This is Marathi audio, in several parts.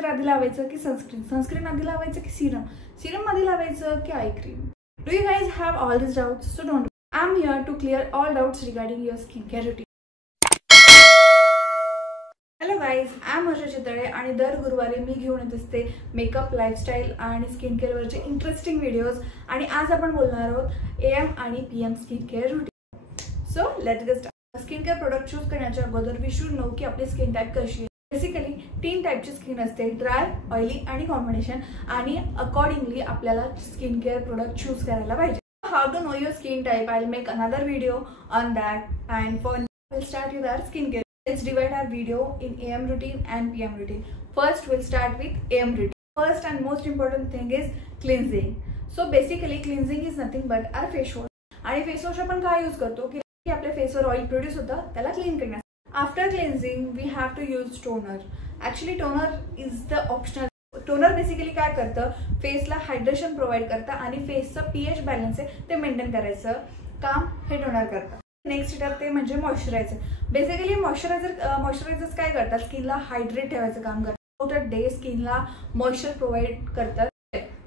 मॉइश्चरायझर आधी लावायचं की सनस्क्रीन आधी लावायचं की सीरम आधी लावायचं की eye cream? Do you guys have all this doubts? So don't, I am here to clear all doubts regarding your skin care routine. Hello guys, I am Harsha Chitale आणि दर गुरुवारी मी घेऊन येत असते मेकअप, लाईफस्टाईल आणि स्किन केअरवरचे इंटरेस्टिंग व्हिडिओज. आणि आज आपण बोलणार आहोत AM आणि PM skin care routine. So let's get start. Skin care product choose करण्याच्या अगोदर वी शुड नो की आपली स्किन टाईप कशी आहे. बेसिकली 3 टाईपची स्किन असते, ड्राय, ऑइली आणि कॉम्बिनेशन. आणि अकॉर्डिंगली आपल्याला स्किन केअर प्रोडक्ट चूज करायला पाहिजे. How to know your skin type? I will make another video on that. And for we'll start with our skincare. Let's divide our video in AM routine and PM routine. First, we'll start with AM routine. First and most important thing is cleansing. So basically, cleansing is nothing but our face wash. आणि फेस वॉश आपण काय यूज करतो की आपल्या फेसवर ऑइल प्रोड्यूस होतं त्याला क्लीन करण्यासाठी. After cleansing we have to use toner. Actually toner is the optional. Toner basically काय करतं, फेसला हायड्रेशन प्रोव्हाइड करतं आणि फेसचं pH बॅलन्स आहे ते मेंटेन करायचं काम हे टोनर करतं. नेक्स्ट स्टेप ते म्हणजे मॉइश्चरायझर. बेसिकली मॉइश्चरायझर्स काय करतात, स्किनला हायड्रेट ठेवायचं काम करतात. आउट ऑफ डे स्किनला मॉइश्चर प्रोव्हाइड करतात.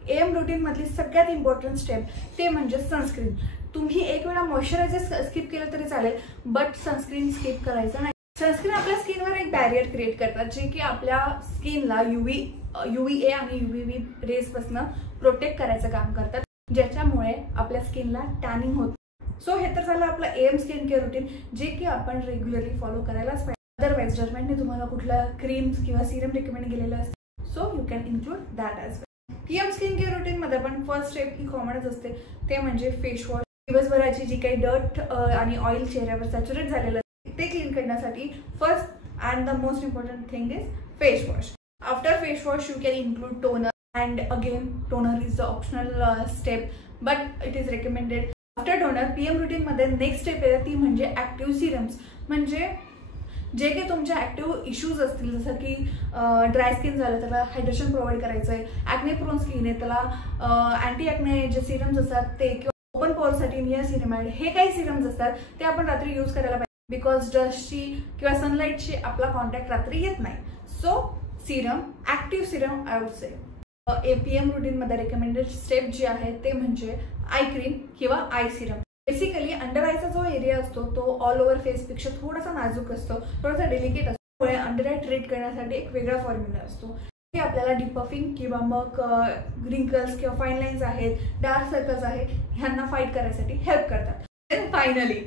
AM रुटीन मधली सगळ्यात इम्पॉर्टंट स्टेप ते म्हणजे सनस्क्रीन. तुम्ही एक वेळा मॉइश्चरायझर स्किप केलं तरी चालेल, बट सनस्क्रीन स्किप करायचं नाही. सनस्क्रीन आपल्या स्किनवर एक बॅरियर क्रिएट करतात जे की आपल्या स्किनला UVA आणि UVB रेज पासून प्रोटेक्ट करायचं काम करतात, ज्याच्यामुळे आपल्या स्किनला टॅनिंग होत. सो हे तर झालं आपलं AM स्किन केअर रुटीन, जे की आपण रेग्युलरली फॉलो करायलाच पाहिजे. अदरवाईज डर्मॅटने तुम्हाला कुठला क्रीम्स किंवा सिरम रिकमेंड केलेलं असतं, so you can include that as well. PM skin care रुटीनमध्ये आपण फर्स्ट स्टेप ही कॉमनच असते, ते म्हणजे फेस वॉश. दिवसभराची जी काही डर्ट आणि ऑइल चेहऱ्यावर सॅच्युरेट झालेलं असते ते क्लीन करण्यासाठी first and the most important thing is face wash. After face wash you can include toner. And again toner is the optional step, but it is recommended. After toner PM रुटीनमध्ये नेक्स्ट स्टेप आहे ती म्हणजे ॲक्टिव्ह सिरम्स. म्हणजे जे काही तुमच्या ॲक्टिव्ह इश्यूज असतील, जसं की ड्राय स्किन झालं त्याला हायड्रेशन प्रोव्हाइड करायचं आहे, ॲक्ने प्रोन स्किन आहे त्याला अँटी ॲक्ने जे सिरम्स असतात ते, किंवा ओपन पोअरसाठी नियासिनामाइड, हे काही सिरम्स असतात ते आपण रात्री यूज करायला पाहिजे. बिकॉज डस्टची किंवा सनलाईटची आपला कॉन्टॅक्ट रात्री येत नाही. So serum, active serum I would say. PM रुटीनमध्ये रेकमेंडेड स्टेप जी आहे ते म्हणजे आय क्रीम किंवा आय सिरम. बेसिकली अंडर आयचा जो एरिया असतो तो ऑल ओव्हर फेसपेक्षा थोडासा नाजूक असतो, थोडासा डेलिकेट असतो. त्यामुळे अंडर आय ट्रीट करण्यासाठी एक वेगळा फॉर्म्युला असतो. हे आपल्याला डिपफिंग किंवा मग रिंकल्स किंवा फाईन लाईन्स आहेत, डार्क सर्कल्स आहेत, ह्यांना फाईट करण्यासाठी हेल्प करतात. देन फायनली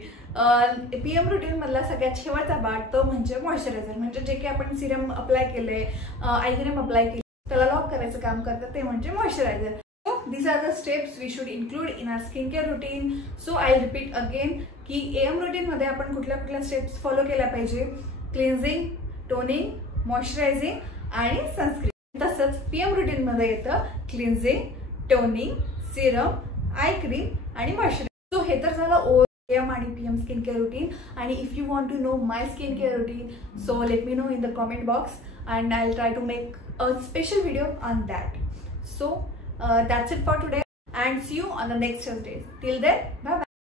PM रुटीन मधला सगळ्यात शेवटचा पार्ट तो म्हणजे मॉइश्चरायझर. म्हणजे जे काही आपण सिरम अप्लाय केलंय, आय क्रीम अप्लाय केली, त्याला लॉक करायचं काम करतं ते म्हणजे moisturiser. So these are the steps we should include in our skincare routine. So I'll repeat again की AM routine मध्ये आपण कुठल्या स्टेप्स फॉलो केल्या पाहिजे. क्लिन्झिंग, टोनिंग, मॉइश्चरायझिंग आणि सनस्क्रीन. तसंच PM रुटीन मध्ये येतं cleansing, toning, serum, eye cream आणि मॉइश्चरायझर. सो हे तर झालं AM आणि PM स्किन केअर रुटीन. आणि if you want to know my skin care routine, so let me know in the comment box and I'll try to make a special video on that. So that's it for today and see you on the next Thursday. Till then, bye bye.